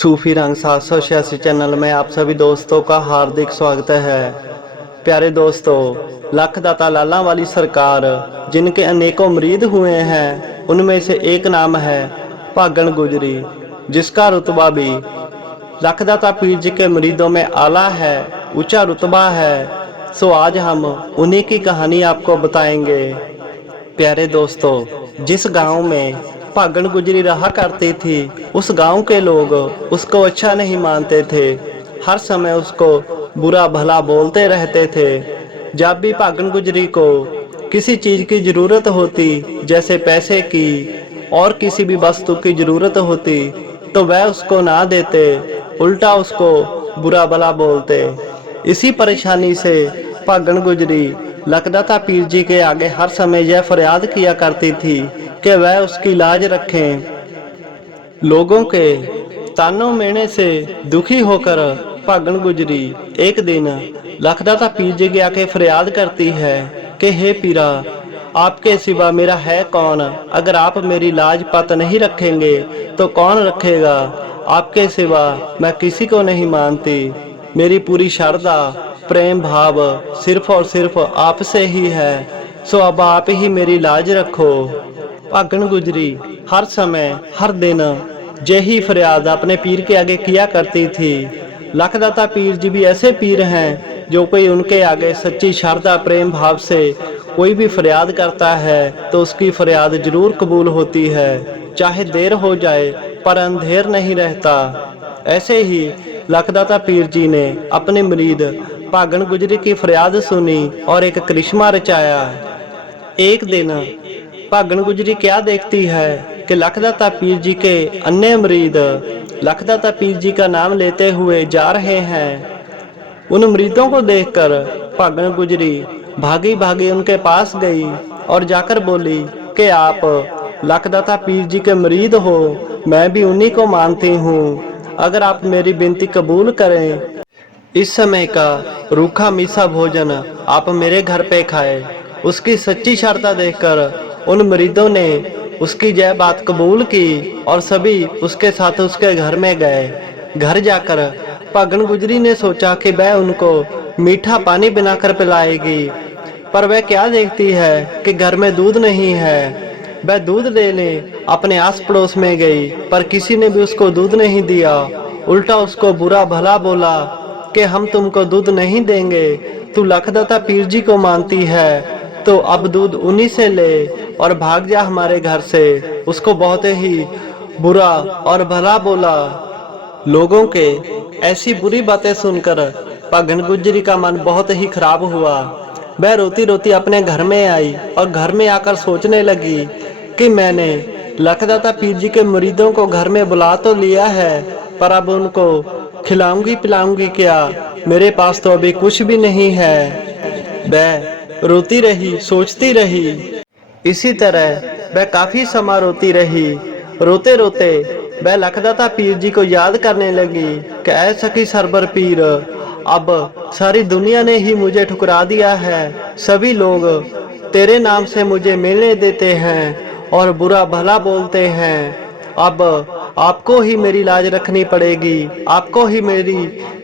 सूफी रंग 786 चैनल में आप सभी दोस्तों का हार्दिक स्वागत है। प्यारे दोस्तों, लखदाता लाला वाली सरकार जिनके अनेकों मुरीद हुए हैं, उनमें से एक नाम है भागण गुजरी, जिसका रुतबा भी लखदाता पीर जी के मुरीदों में आला है, ऊंचा रुतबा है। सो आज हम उन्हीं की कहानी आपको बताएंगे। प्यारे दोस्तों, जिस गांव में भागण गुजरी रहा करती थी, उस गांव के लोग उसको अच्छा नहीं मानते थे। हर समय उसको बुरा भला बोलते रहते थे। जब भी भागण गुजरी को किसी चीज की जरूरत होती, जैसे पैसे की और किसी भी वस्तु की जरूरत होती, तो वह उसको ना देते, उल्टा उसको बुरा भला बोलते। इसी परेशानी से भागण गुजरी लखदाता पीर जी के आगे हर समय यह फरियाद किया करती थी कि वह उसकी लाज रखें। लोगों के तानों मेने से दुखी होकर भागण गुजरी एक दिन लखदाता पीर जी के आगे फरियाद करती है कि हे पीरा, आपके सिवा मेरा है कौन? अगर आप मेरी लाज पत नहीं रखेंगे तो कौन रखेगा? आपके सिवा मैं किसी को नहीं मानती। मेरी पूरी श्रद्धा प्रेम भाव सिर्फ और सिर्फ आपसे ही है। सो अब आप ही मेरी लाज रखो। भागण गुजरी हर समय हर दिन यही फरियाद अपने पीर के आगे किया करती थी। लखदाता पीर जी भी ऐसे पीर हैं जो कोई उनके आगे सच्ची श्रद्धा प्रेम भाव से कोई भी फरियाद करता है तो उसकी फरियाद जरूर कबूल होती है, चाहे देर हो जाए पर अंधेर नहीं रहता। ऐसे ही लखदाता पीर जी ने अपने मुरीद भागण गुजरी की फरियाद सुनी और एक करिश्मा रचाया। एक दिन भागण गुजरी क्या देखती है कि लखदाता पीर जी के अन्य मुरीद लखदाता पीर जी का नाम लेते हुए जा रहे हैं। उन मुरीदों को देखकर भागण गुजरी भागी भागी उनके पास गई और जाकर बोली कि आप लखदाता पीर जी के मुरीद हो, मैं भी उन्हीं को मानती हूँ। अगर आप मेरी विनती कबूल करें, इस समय का रूखा मीसा भोजन आप मेरे घर पे खाए। उसकी सच्ची श्रद्धा देखकर उन मुरीदों ने उसकी यह बात कबूल की और सभी उसके साथ उसके घर में गए। घर जाकर भागण गुजरी ने सोचा कि वह उनको मीठा पानी बनाकर पिलाएगी, पर वह क्या देखती है कि घर में दूध नहीं है। वह दूध लेने अपने आस पड़ोस में गई, पर किसी ने भी उसको दूध नहीं दिया। उल्टा उसको बुरा भला बोला कि हम तुमको दूध नहीं देंगे, तू लखदाता पीर जी को मानती है तो अब दूध उन्हीं से ले और भाग जा हमारे घर से। उसको बहुत ही बुरा और भला बोला। लोगों के ऐसी बुरी बातें सुनकर भागण गुजरी का मन बहुत ही खराब हुआ। वह रोती रोती अपने घर में आई और घर में आकर सोचने लगी कि मैंने लखदाता पीर जी के मुरीदों को घर में बुला तो लिया है, पर अब उनको खिलाऊंगी पिलाऊंगी क्या? मेरे पास तो अभी कुछ भी नहीं है। वह रोती रही, सोचती रही। इसी तरह वह काफी समय रोती रही। रोते रोते वह लखदाता पीर जी को याद करने लगी कि ऐ सखी सरबर पीर, अब सारी दुनिया ने ही मुझे ठुकरा दिया है। सभी लोग तेरे नाम से मुझे मिलने देते हैं और बुरा भला बोलते हैं। अब आपको ही मेरी लाज रखनी पड़ेगी, आपको ही मेरी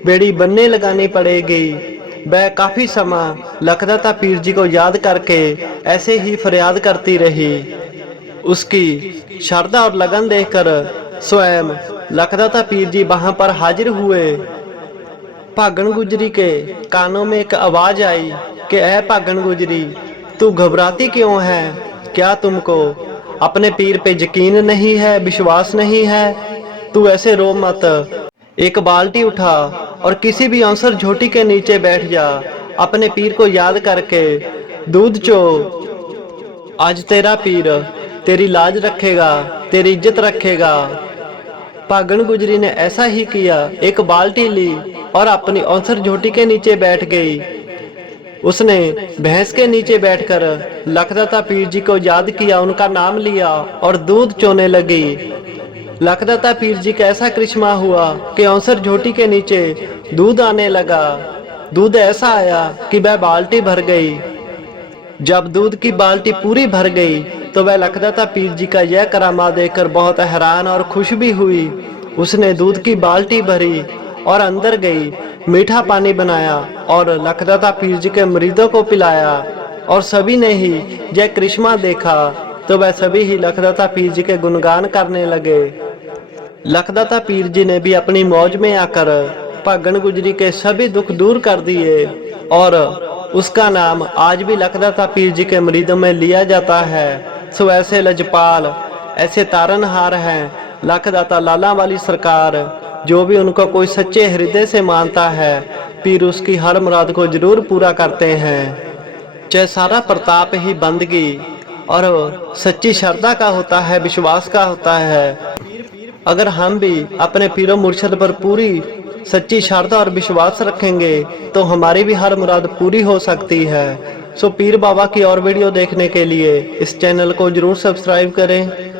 बेड़ी बनने लगानी पड़ेगी। वह काफी समय लखदाता पीर जी को याद करके ऐसे ही फरियाद करती रही। उसकी श्रद्धा और लगन देखकर स्वयं लखदाता पीर जी वहां पर हाजिर हुए। भागण गुजरी के कानों में एक आवाज आई कि ऐ भागण गुजरी, तू घबराती क्यों है? क्या तुमको अपने पीर पे यकीन नहीं है, विश्वास नहीं है? तू ऐसे रो मत। एक बाल्टी उठा और किसी भी अवसर झोटी के नीचे बैठ जा। अपने पीर को याद करके दूध चो। आज तेरा पीर तेरी लाज रखेगा, तेरी इज्जत रखेगा। भागण गुजरी ने ऐसा ही किया। एक बाल्टी ली और अपनी अवसर झोटी के नीचे बैठ गई। उसने भैंस के नीचे बैठकर लखदाता पीर जी को याद किया, उनका नाम लिया और दूध चोने लगी। लखदाता पीर जी का ऐसा करिश्मा हुआ कि अवसर झोटी के नीचे दूध आने लगा। दूध ऐसा आया कि वह बाल्टी भर गई। जब दूध की बाल्टी पूरी भर गई तो वह लखदाता पीर जी का यह करामा देखकर बहुत हैरान और खुश भी हुई। उसने दूध की बाल्टी भरी और अंदर गई, मीठा पानी बनाया और लखदाता पीर जी के मरीदों को पिलाया। और सभी ने ही जय करिश्मा देखा तो वह सभी ही लखदाता पीर जी के गुणगान करने लगे। लखदाता पीर जी ने भी अपनी मौज में आकर भागण गुजरी के सभी दुख दूर कर दिए और उसका नाम आज भी लखदाता पीर जी के मरीदों में लिया जाता है। सो ऐसे लजपाल, ऐसे तारनहार हैं लखदाता लाला वाली सरकार। जो भी उनको कोई सच्चे हृदय से मानता है, पीर उसकी हर मुराद को जरूर पूरा करते हैं। चाहे सारा प्रताप ही बंदगी और सच्ची श्रद्धा का होता है, विश्वास का होता है। अगर हम भी अपने पीरो मुर्शद पर पूरी सच्ची श्रद्धा और विश्वास रखेंगे तो हमारी भी हर मुराद पूरी हो सकती है। सो पीर बाबा की और वीडियो देखने के लिए इस चैनल को जरूर सब्सक्राइब करें।